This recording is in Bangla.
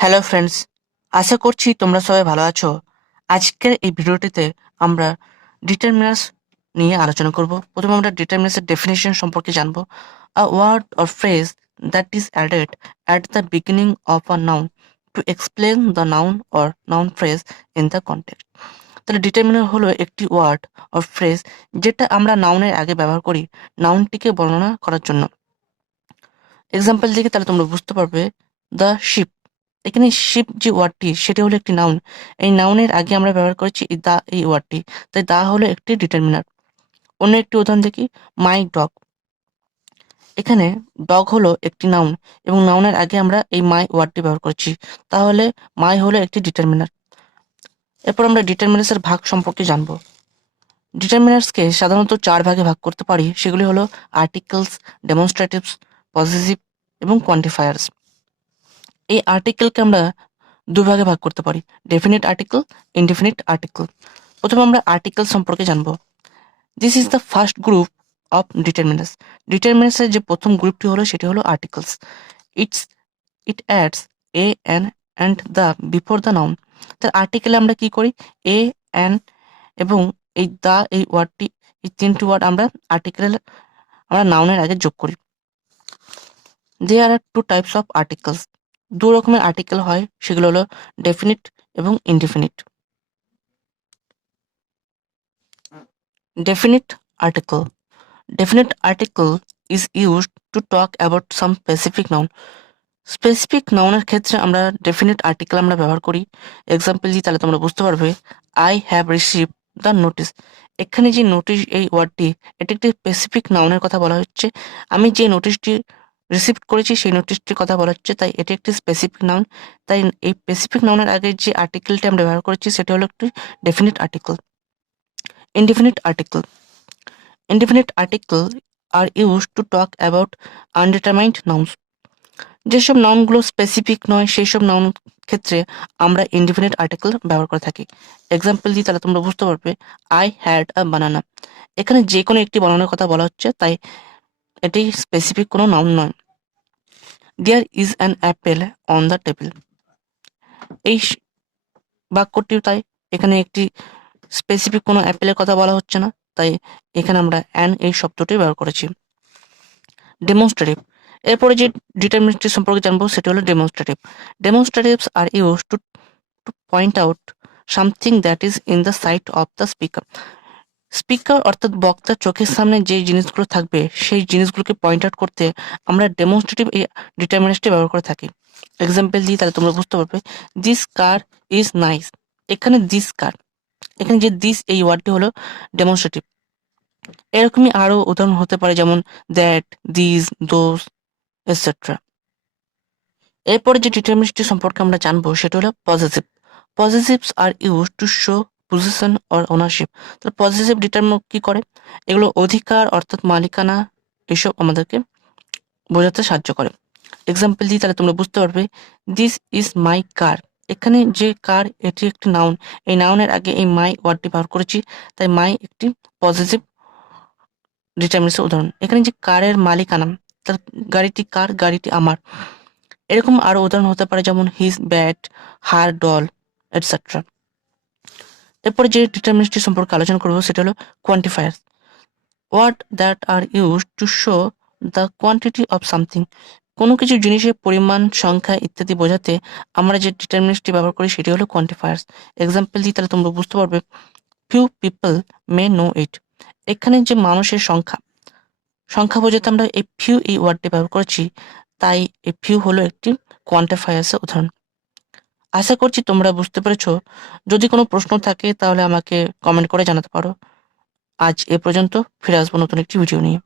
হ্যালো ফ্রেন্ডস, আশা করছি তোমরা সবাই ভালো আছো। আজকের এই ভিডিওটিতে আমরা ডিটারমিনার্স নিয়ে আলোচনা করব। প্রথমে আমরা ডিটারমিনার্সের ডেফিনেশন সম্পর্কে জানবো। A word or phrase that is added at the beginning of a noun to explain the noun or noun phrase in the context. তাহলে ডিটারমিনার হলো একটি ওয়ার্ড অর ফ্রেজ যেটা আমরা নাউনের আগে ব্যবহার করি নাউনটিকে বর্ণনা করার জন্য। এক্সাম্পল থেকে তাহলে তোমরা বুঝতে পারবে। দ্য শিপ, এখানে শিপ যে ওয়ার্ডটি সেটি হলো একটি নাউন। এই নাউনের আগে আমরা ব্যবহার করেছি দা এই ওয়ার্ডটি, তাই দা হলো একটি ডিটারমিনার। অন্য একটি উদাহরণ দেখি, মাই ডগ। এখানে ডগ হলো একটি নাউন এবং নাউনের আগে আমরা এই মাই ওয়ার্ডটি ব্যবহার করছি, তাহলে মাই হলো একটি ডিটারমিনার। এরপর আমরা ডিটারমিনার্স এর ভাগ সম্পর্কে জানবো। ডিটারমিনার্সকে সাধারণত 4 ভাগে ভাগ করতে পারি, সেগুলি হলো আর্টিকেলস, ডেমনস্ট্রেটিভস, পসেসিভ এবং কোয়ান্টিফায়ার্স। এই আর্টিকেলকে আমরা দুভাগে ভাগ করতে পারি, ডেফিনিট আর্টিকেল, ইনডেফিনিট আর্টিকেল। প্রথমে আমরা আর্টিকেল সম্পর্কে জানবো। This is the first group of determiners. ডিটারমিনার্সের যে প্রথম গ্রুপটি হলো সেটি হলো articles. It adds a an and the before the noun. তার আর্টিকেলে আমরা কি করি, এ এন এবং এই দ্য এই ওয়ার্ডটি, এই তিনটি ওয়ার্ড আমরা আর্টিকেল আমরা নাউনের আগে যোগ করি। দেয়ার আর টু টাইপস অফ আর্টিকেলস। দু রকমের আর্টিকেল হয়, সেগুলো হলো ডেফিনিট এবং indefinite. Definite article, definite article is used to talk about some specific noun. Specific নাউনের ক্ষেত্রে আমরা ডেফিনিট আর্টিকেল আমরা ব্যবহার করি। এক্সাম্পল দিই তাহলে তোমরা বুঝতে পারবে। I have receive the notice. এখানে যে নোটিশ এই ওয়ার্ডটি, এটি একটি স্পেসিফিক নাউনের কথা বলা হচ্ছে। আমি যে নোটিশটি রিসিভ করেছি সেই নোটিশটির কথা বলা হচ্ছে, তাই এটি একটি স্পেসিফিক নাউন। তাই এই স্পেসিফিক নাউনের আগে যে আর্টিকেলটি আমরা ব্যবহার করেছি সেটি হলো একটি definite article. Indefinite article, indefinite article are used to talk about undetermined nouns. যেসব নাউনগুলো স্পেসিফিক নয় সেই সব নাউন ক্ষেত্রে আমরা ইনডেফিনিট আর্টিকেল ব্যবহার করে থাকি। এক্সাম্পল দিই তাহলে তোমরা বুঝতে পারবে। আই হ্যাড আ বানানা। এখানে যে কোনো একটি বানানোর কথা বলা হচ্ছে, তাই এটি স্পেসিফিক কোনো নাউন নয়। There is an apple on the table. এই বাক্যটি তাই এখানে একটি স্পেসিফিক কোনো অ্যাপেলের কথা বলা হচ্ছে না, তাই এখানে আমরা অ্যান এই শব্দটি ব্যবহার করেছি। ডেমনস্ট্রেটিভ, এরপরে যে ডিটারমিনেটিভ সম্পর্কে জানবো সেটি হলো demonstrative. Demonstratives are use to point out something that is in the sight of the speaker. Speaker অর্থাৎ বক্তার চোখের সামনে যে জিনিসগুলো থাকবে সেই জিনিসগুলোকে পয়েন্ট আউট করতে আমরা ডেমনস্ট্রেটিভ এই ডিটারমিনেটটি ব্যবহার করে থাকি। এক্সাম্পল দিই তাহলে তোমরা বুঝতে পারবে। This car is nice. এখানে দিস কার, এখানে যে দিস এই ওয়ার্ডটি হলো ডেমনস্ট্রেটিভ। এরকমই আরো উদাহরণ হতে পারে, যেমন দ্যাট, দিস, দোজ, এটসেট্রা। এরপরে যে ডিটারমিনেটটি সম্পর্কে আমরা জানবো সেটা হলো possessive. Possessives are use to show position or ownership. তাহলে পজেসিভ ডিটারমিন কি করে, এগুলো অধিকার অর্থাৎ মালিকানা এসব আমাদেরকে বোঝাতে সাহায্য করে। এক্সাম্পল দিই তাহলে তোমরা বুঝতে পারবে। দিস ইজ মাই কার। এখানে যে কার এটি একটি নাউন, এই নাউনের আগে এই মাই ওয়ার্ডটি ব্যবহার করেছি, তাই মাই একটি পজিটিভ ডিটারমিনেন্টসের উদাহরণ। এখানে যে কারের মালিকানা, তার গাড়িটি কার, গাড়িটি আমার। এরকম আরো উদাহরণ হতে পারে, যেমন his bat, her doll, etcetera. এরপরে যে ডিটারমিনেন্টটি সম্পর্কে আলোচনা করবো সেটা হলো quantifiers. Word that are use to show the quantity of something. কোনো কিছু জিনিসের পরিমাণ, সংখ্যা ইত্যাদি বোঝাতে আমরা যে ডিটারমিনেন্টটি ব্যবহার করি সেটি হলো কোয়ান্টিফায়ার্স। এক্সাম্পল দিই তাহলে তোমরা বুঝতে পারবে। ফিউ পিপল মে নো ইট। এখানে যে মানুষের সংখ্যা, সংখ্যা বোঝাতে আমরা এই ফিউ এই ওয়ার্ডটি ব্যবহার করেছি, তাই এই ফিউ হলো একটি কোয়ান্টিফায়ার্সের উদাহরণ। আশা করছি তোমরা বুঝতে পেরেছো। যদি কোনো প্রশ্ন থাকে তাহলে আমাকে কমেন্ট করে জানাতে পারো। আজ এ পর্যন্ত, ফিরে আসবো নতুন একটি ভিডিও নিয়ে।